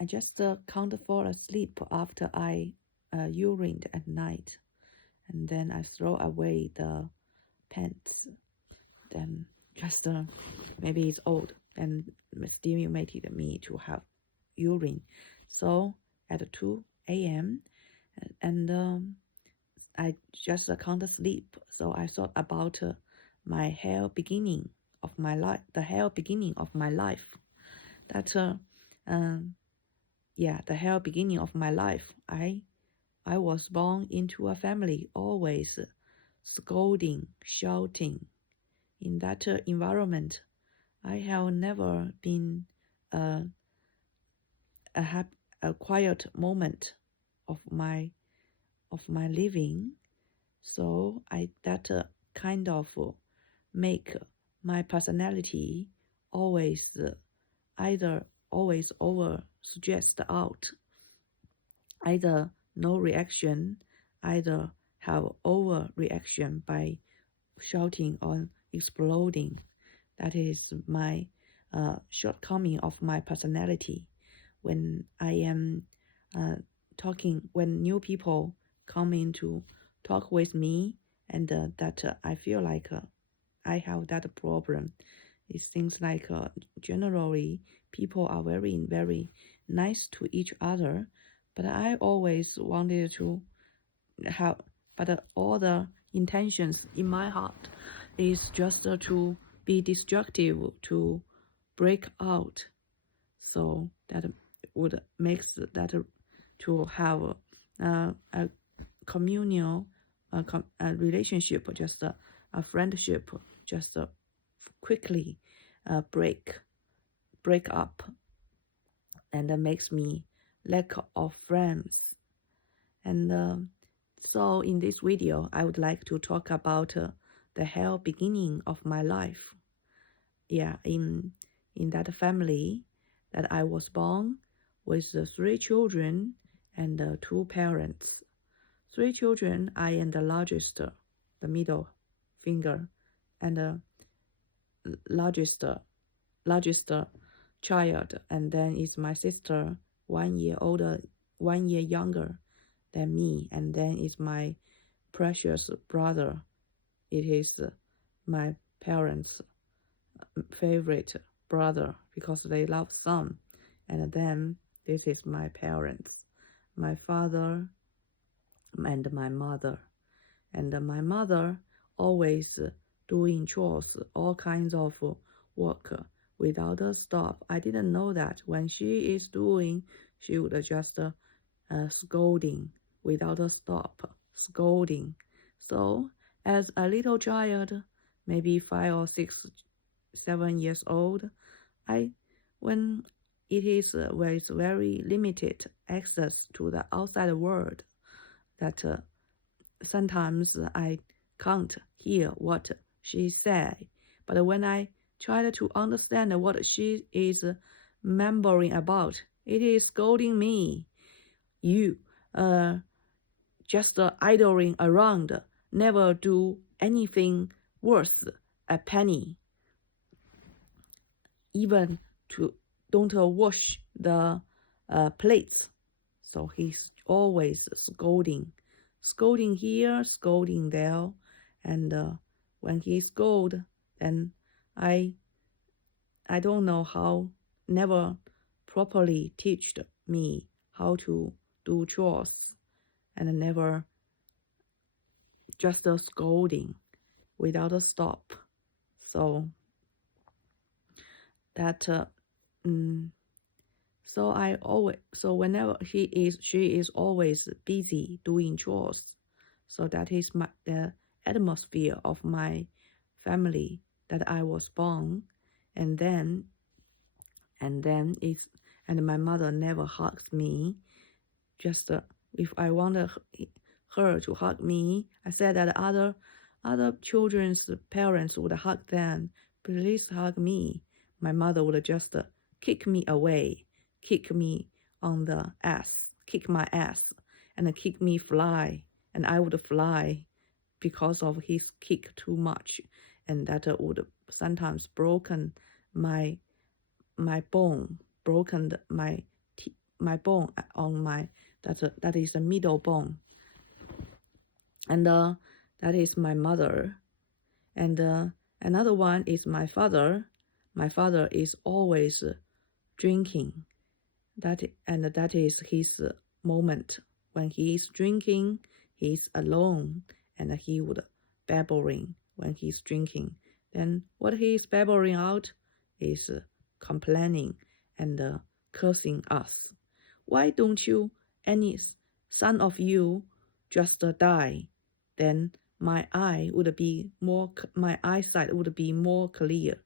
I just can't fall asleep after I urined at night, and then I throw away the pants. Then just maybe it's old and stimulated me to have urine. So at 2 a.m. and I just can't sleep. So I thought about my hell beginning of my life, the hell beginning of my life. That um, yeah, the hell beginning of my life. I was born into a family always scolding, shouting. In that environment, I have never been uh, a quiet moment of my living. So I that kind of make my personality always either always over suggest out, either no reaction, either have overreaction by shouting or exploding. That is my shortcoming of my personality. When I am talking, when new people come in to talk with me, and that I feel like I have that problem. It seems like generally people are very, very nice to each other, but I always wanted to have, but all the intentions in my heart is just to be destructive, to break out. So that would makes that to have a communal a relationship, just a friendship, just quickly break up, and makes me lack of friends. And so in this video, I would like to talk about the hell beginning of my life. Yeah, in that family that I was born with 3 children and 2 parents. 3 children, I am the largest, the middle finger, and the largest child, and then is my sister, 1 year older, 1 year younger than me, and then is my precious brother. It is my parents' favorite brother because they love son, and then this is my parents, my father and my mother. And my mother always doing chores, all kinds of work without a stop. I didn't know that when she is doing, she would just scolding without a stop, scolding. So as a little child, maybe 5 or 6, 7 years old, I when it is with very limited access to the outside world, that sometimes I can't hear what she said, but when I try to understand what she is mumbling about, it is scolding me. You, just idling around, never do anything worth a penny, even to don't wash the plates. So he's always scolding here, scolding there, and when he scold, then I I don't know how, never properly teached me how to do chores, and never just scolding without a stop. So that mm, so whenever she is always busy doing chores. So that is the atmosphere of my family that I was born. And then and then is and my mother never hugs me. Just if I want her to hug me, I said that other children's parents would hug them. Please hug me. My mother would just kick me away, kick me on the ass, kick my ass, and kick me fly, and I would fly because of his kick too much, and that would sometimes broken my bone, broken my my bone on my that is the middle bone, and that is my mother, and another one is my father. My father is always drinking. That is his moment when he is drinking. He's alone, and he would babbling when he's drinking. Then what he is babbling out is complaining and cursing us. Why don't you, any son of you, just die? Then my eyesight would be more clear.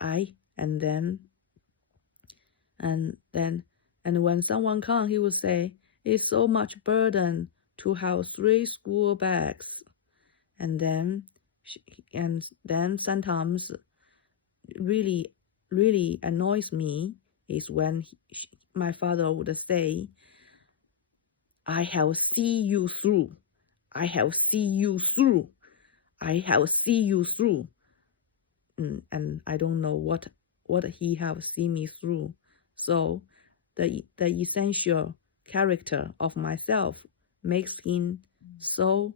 And when someone comes, he would say, "It's so much burden to have 3 school bags." And then sometimes really annoys me is when my father would say, "I have see you through. I have see you through. I have see you through." And I don't know what he have seen me through. So the essential character of myself makes him so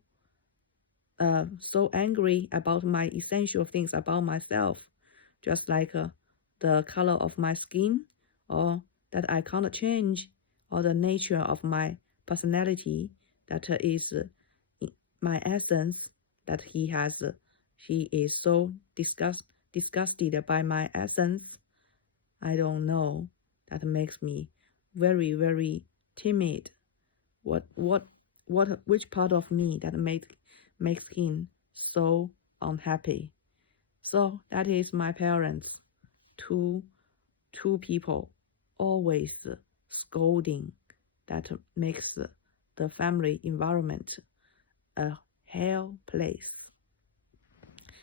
angry about my essential things about myself, just like the color of my skin, or that I can't change, or the nature of my personality that is my essence, that he is so disgusted by my essence. I don't know. That makes me very, very timid. Which part of me that makes him so unhappy? So that is my parents, two people always scolding. That makes the family environment a hell place.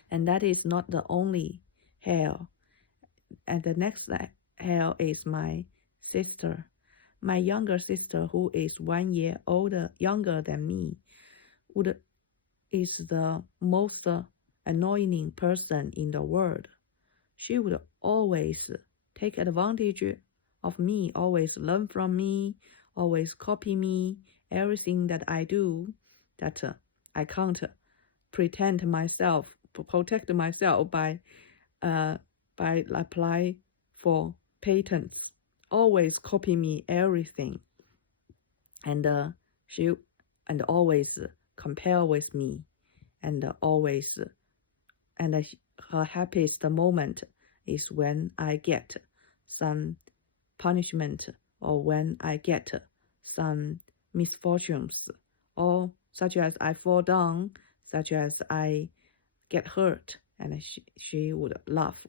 And that is not the only hell. And the next hell is my sister. My younger sister, who is 1 year younger than me, is the most annoying person in the world. She would always take advantage of me, always learn from me, always copy me, everything that I do, that I can't protect myself by apply for patents. Always copy me everything, and she always compare with me, and always her happiest moment is when I get some punishment, or when I get some misfortunes, or such as I fall down, such as I get hurt, and she would laugh.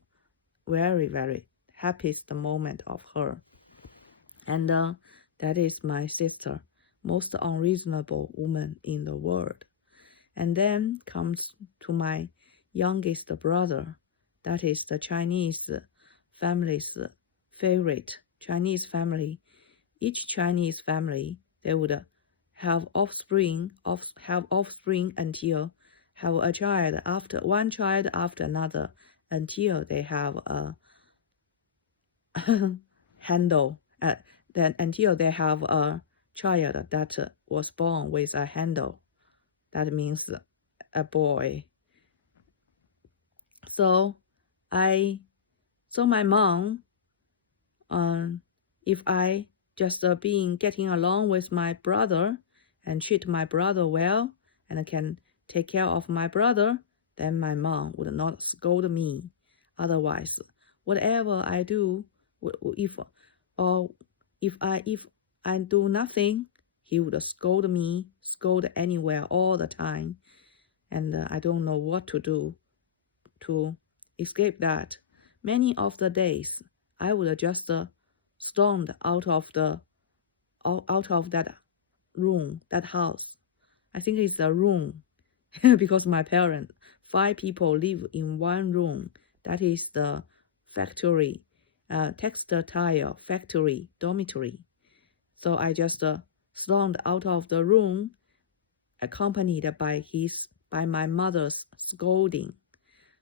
Very, very happiest moment of her. And that is my sister, most unreasonable woman in the world. And then comes to my youngest brother. That is the Chinese family's favorite. Chinese family. Each Chinese family, they would have offspring until have a child after one child after another, until they have a handle. Then until they have a child that was born with a handle. That means a boy. So my mom, if I just getting along with my brother and treat my brother well and can take care of my brother, then my mom would not scold me. Otherwise, whatever I do, if I do nothing, he would scold me, scold anywhere all the time, and I don't know what to do to escape that. Many of the days, I would just stormed out of that room, that house. I think it's a room because my parents, 5 people live in one room. That is the factory, textile factory dormitory. So I just stormed out of the room, accompanied by my mother's scolding.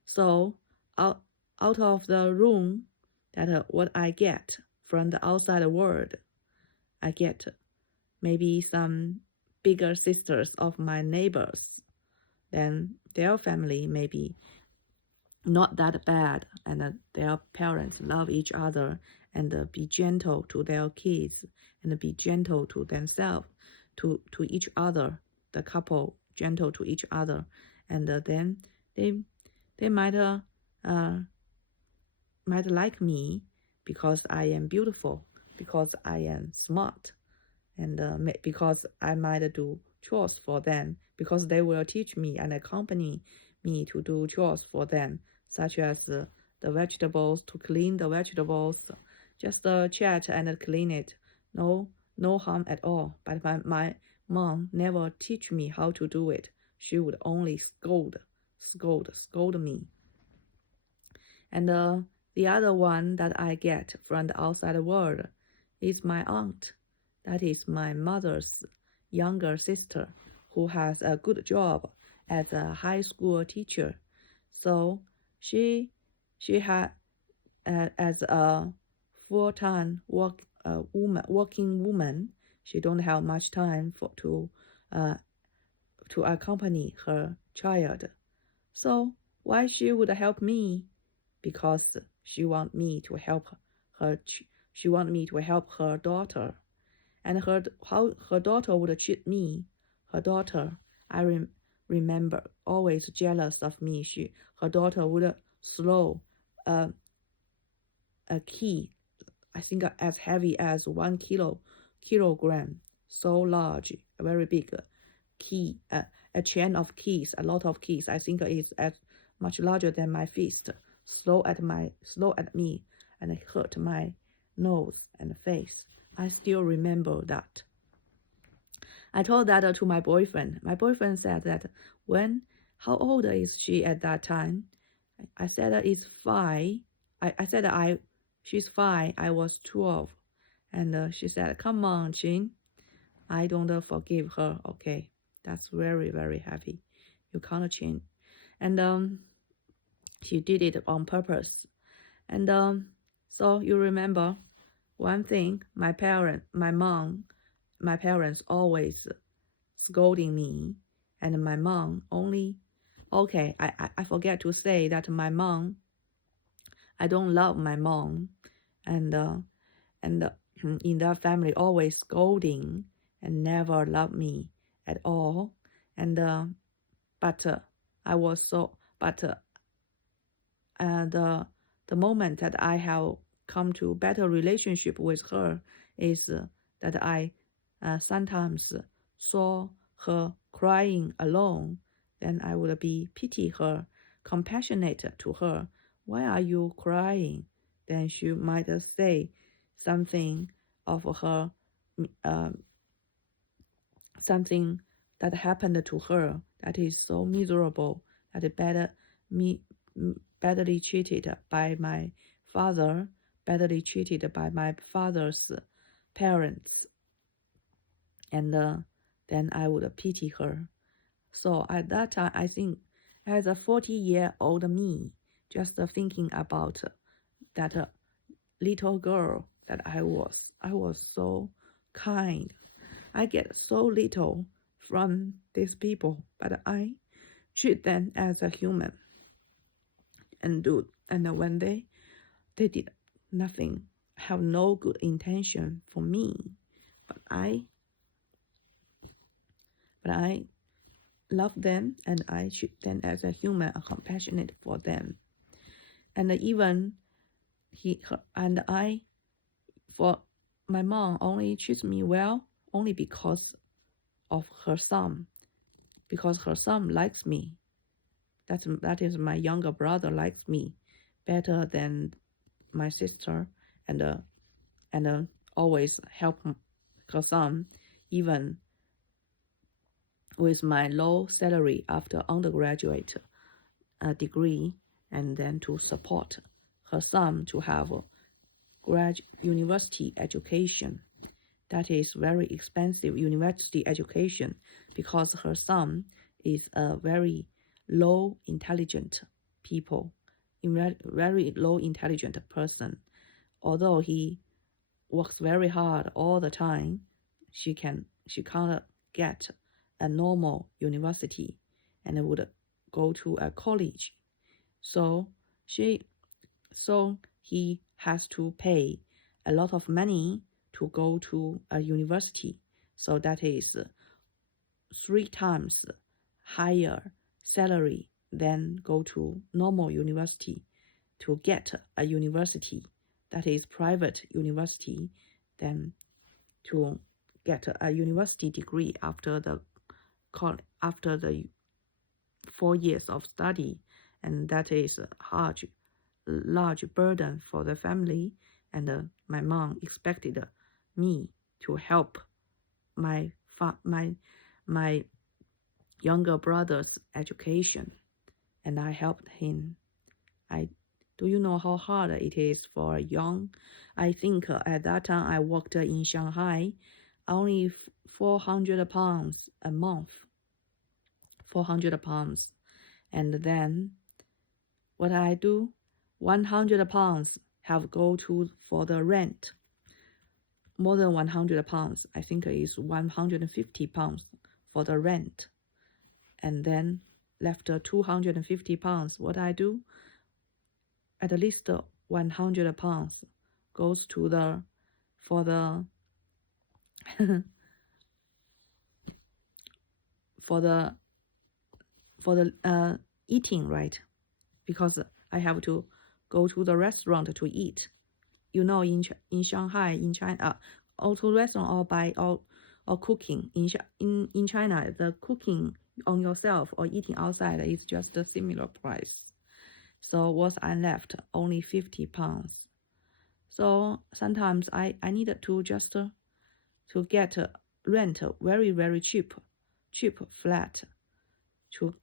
So out of the room, that what I get from the outside world, I get maybe some bigger sisters of my neighbors, then their family may be not that bad, and their parents love each other and be gentle to their kids and be gentle to themselves, to each other, the couple gentle to each other, and then they they might like me because I am beautiful, because I am smart, and because I might do chores for them, because they will teach me and accompany me to do chores for them, such as the vegetables, to clean the vegetables, just chat and clean it. No, no harm at all. But my mom never teach me how to do it. She would only scold me. And the other one that I get from the outside world is my aunt. That is my mother's younger sister, who has a good job as a high school teacher. So she had as a full-time working woman, she don't have much time uh, to accompany her child. So why she would help me? Because she want me to help her. She want me to help her daughter, and how her daughter would treat me. Her daughter, I remember, always jealous of me. Her daughter would throw a key, I think as heavy as 1 kilogram, so large, very big key, a chain of keys, a lot of keys. I think is as much larger than my fist. Throw at me, and it hurt my nose and face. I still remember that. I told that to my boyfriend. My boyfriend said that how old is she at that time? I said that it's 5. I said that she's 5. I was 12. And she said, come on, Jin. I don't forgive her. Okay. That's very, very heavy. You can't change. And she did it on purpose. And so you remember one thing, my parents always scolding me, and my mom only, okay, I forget to say that my mom, I don't love my mom, and in that family always scolding and never love me at all, and but I was so, but the moment that I have come to better relationship with her is that I sometimes saw her crying alone. Then I would be pity her, compassionate to her. Why are you crying? Then she might say something of her, something that happened to her that is so miserable, that badly treated by my father, badly treated by my father's parents, and then I would pity her. So at that time, I think as a 40-year-old me, just thinking about that little girl that I was so kind. I get so little from these people, but I treat them as a human and when they did nothing, have no good intention for me, but I love them and I treat them as a human and compassionate for them. And even for my mom only treats me well only because of her son, because her son likes me. That is my younger brother likes me better than my sister, and always help her son, even with my low salary after undergraduate degree, and then to support her son to have a university education. That is very expensive university education, because her son is a very low intelligent very low intelligent person. Although he works very hard all the time, she can't get a normal university and would go to a college. So she so he has to pay a lot of money to go to a university. So that is 3 times higher salary than go to normal university. To get a university that is private university, then to get a university degree after the 4 years of study, and that is a large burden for the family. And my mom expected me to help my younger brother's education, and I helped him. Do you know how hard it is for a young? I think at that time I worked in Shanghai, only 400 pounds a month. 400 pounds. And then what I do? 100 pounds have go to for the rent. More than 100 pounds. I think it is 150 pounds for the rent. And then left 250 pounds. What I do? At least 100 pounds goes to the for the eating, right? Because I have to go to the restaurant to eat. You know, in Shanghai, in China, also restaurant or cooking in China, the cooking on yourself or eating outside is just a similar price. So what I left only 50 pounds. So sometimes I needed to just to get rent very cheap flat to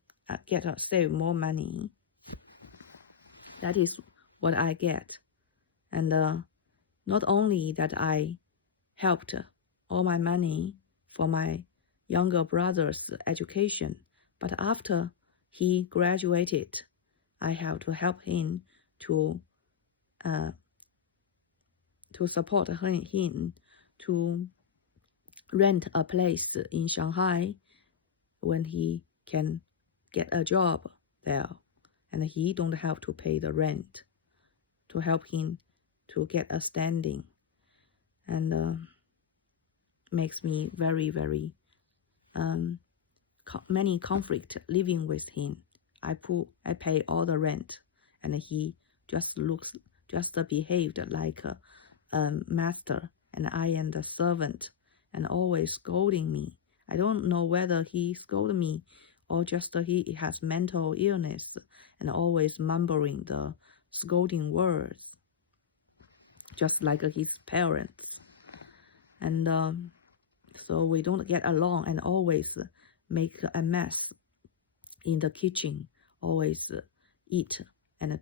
save more money. That is what I get. And not only that I helped all my money for my younger brother's education, but after he graduated, I have to help him to support him to rent a place in Shanghai when he can get a job there, and he don't have to pay the rent, to help him to get a standing. And makes me very many conflict living with him. I pay all the rent, and he just behaved like a master, and I am the servant, and always scolding me. I don't know whether he scolded me or just he has mental illness, and always mumbling the scolding words, just like his parents. And so we don't get along, and always make a mess in the kitchen, always eat and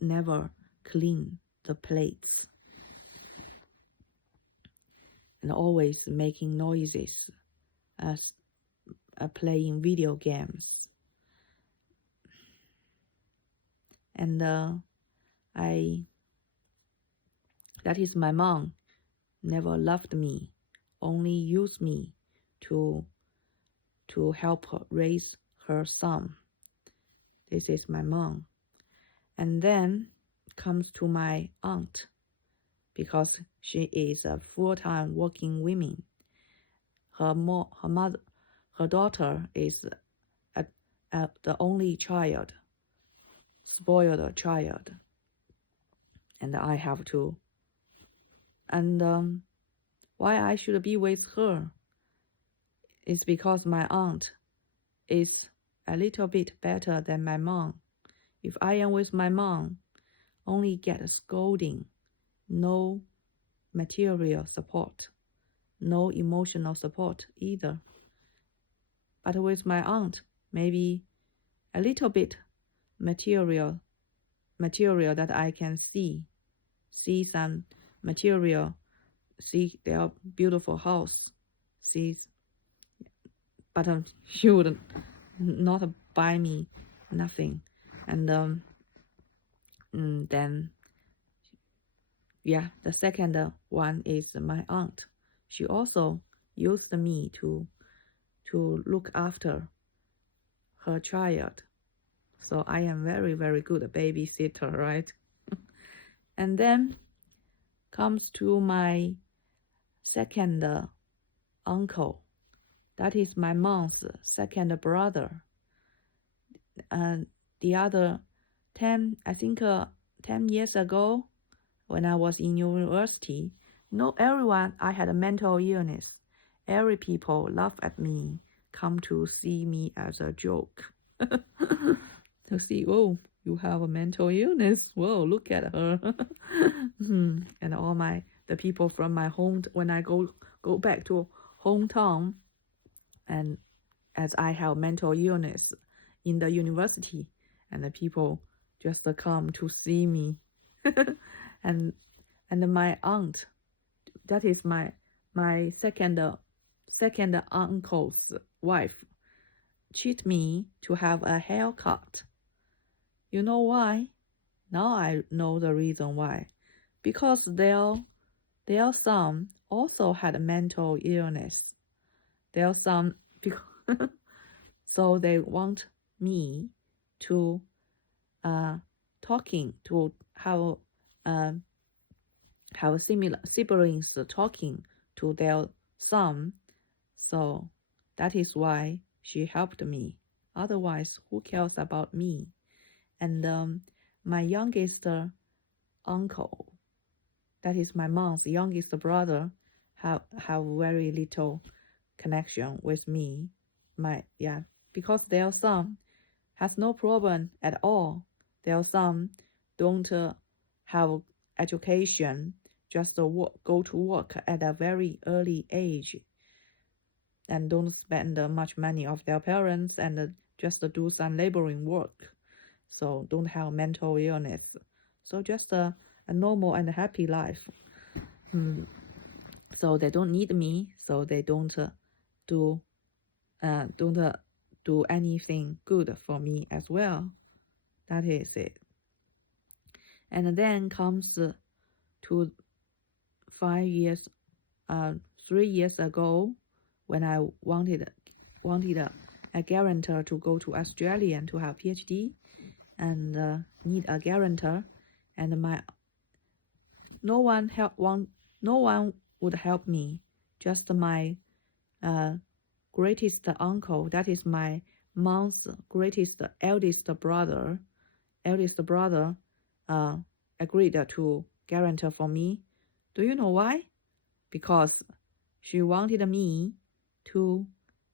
never clean the plates, and always making noises as playing video games. And that is my mom never loved me, only used me to help her raise her son. This is my mom. And then comes to my aunt, because she is a full-time working woman. Her daughter is the only child, spoiled child, and I have to. And why I should be with her is because my aunt is a little bit better than my mom. If I am with my mom, only get scolding, no material support, no emotional support either. But with my aunt, maybe a little bit material that I can see some material, see their beautiful house, but she would not buy me nothing. And then yeah, the second one is my aunt. She also used me to look after her child. So I am very, very good babysitter, right? And then comes to my second uncle. That is my mom's second brother. And the other 10 years ago, when I was in university, no everyone I had a mental illness. Every people laugh at me, come to see me as a joke. To see, oh, you have a mental illness. Whoa, look at her. And all the people from my home, when I go back to hometown, and as I have mental illness in the university, and the people just come to see me. and and my aunt, that is my second uncle's wife, treat me to have a haircut. You know why? Now I know the reason why. Because their son also had a mental illness. Their son, so they want me to talking to have similar siblings talking to their son. So that is why she helped me. Otherwise, who cares about me? And my youngest uncle, that is my mom's youngest brother, have very little connection with me. Because their son has no problem at all. Their son don't have education, just go to work at a very early age, and don't spend much money of their parents, and just do some laboring work. So don't have mental illness. So just a normal and happy life. So they don't need me. So they don't do do anything good for me as well. That is it. And then comes to 5 years, 3 years ago, when I wanted a guarantor to go to Australia and to have PhD, and need a guarantor, and no one would help me. Just my greatest uncle, that is my mom's eldest brother, agreed to guarantor for me. Do you know why? Because she wanted me to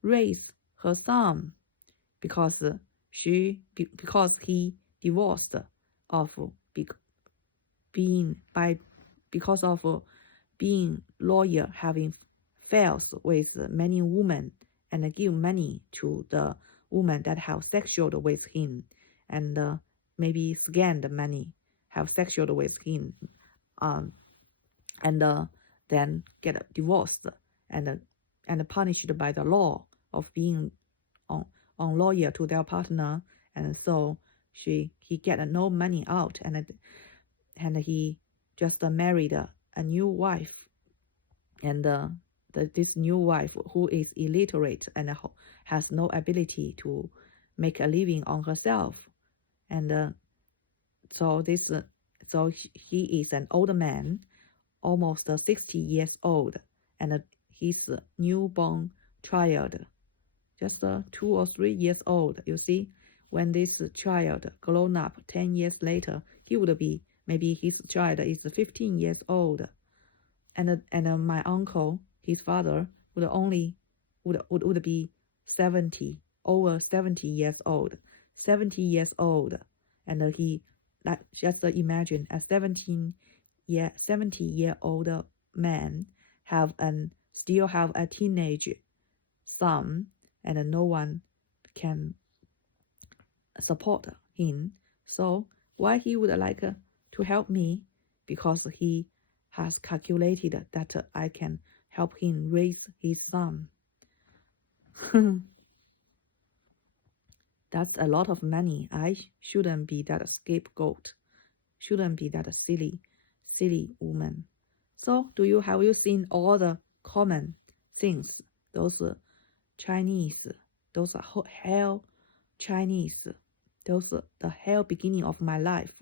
raise her son, because he divorced of because of being lawyer, having affairs with many women, and give money to the woman that have sexual with him, and maybe scam the money, have sexual with him, and then get divorced, and punished by the law of being on lawyer to their partner, and so he get no money out, and he just married a new wife, and this new wife, who is illiterate and has no ability to make a living on herself, and so he is an old man, almost 60 years old, and his newborn child, just 2 or 3 years old. You see, when this child grown up 10 years later, he would be, maybe his child is 15 years old, and my uncle, his father, would be 70, over 70 years old, 70 years old, and he, just imagine a 70-year-old man still have a teenage son, and no one can support him. So why he would like to help me? Because he has calculated that I can help him raise his son. That's a lot of money. I shouldn't be that scapegoat. Shouldn't be that silly silly woman. So have you seen all the common things? Those Chinese, those hell Chinese, those the hell beginning of my life.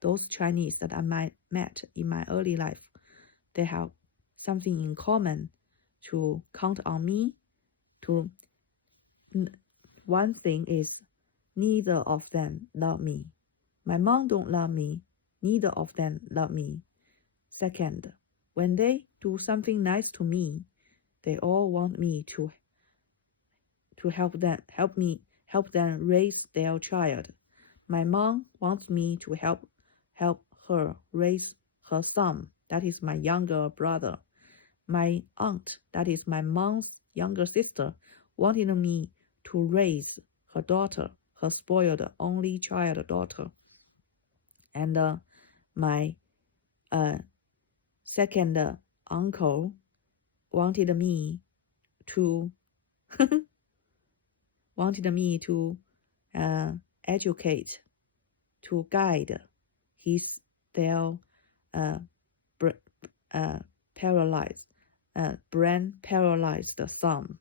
Those Chinese that I met in my early life, they have something in common to count on me. One thing is, neither of them love me. My mom don't love me. Neither of them love me. Second, when they do something nice to me, they all want me to help them raise their child. My mom wants me to help her raise her son. That is my younger brother. My aunt, that is my mom's younger sister, wanted me to raise her daughter, her spoiled only child daughter. And my second uncle wanted me to educate, to guide their brain paralyzed son,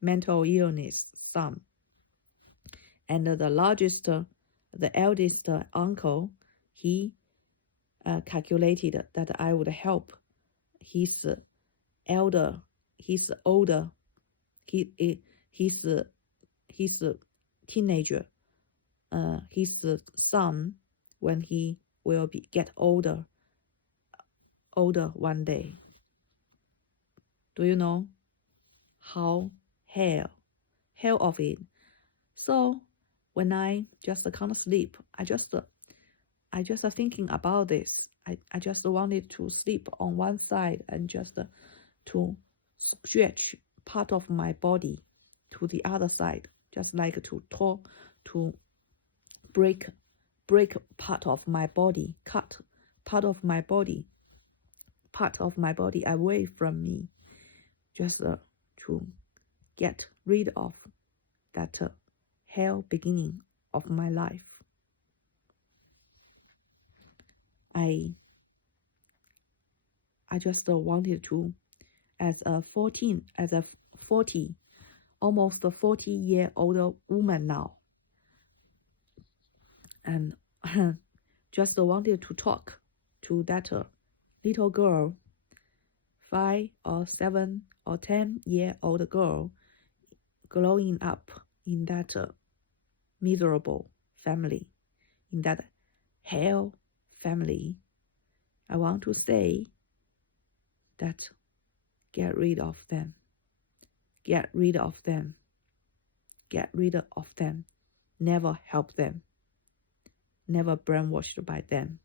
mental illness son. And the eldest uncle, he calculated that I would help his teenager, his son, when he will get older one day. Do you know how hell of it? So when I just can't sleep, I just thinking about this. I just wanted to sleep on one side and just to stretch part of my body to the other side, just like to break part of my body, cut part of my body away from me, just to get rid of that hell beginning of my life. I just wanted to, as a 40, almost 40-year-old woman now, and just wanted to talk to that little girl, 5 or 7 or 10-year-old girl, growing up in that miserable family, in that hell family. I want to say that get rid of them. Get rid of them. Get rid of them. Never help them. Never brainwashed by them.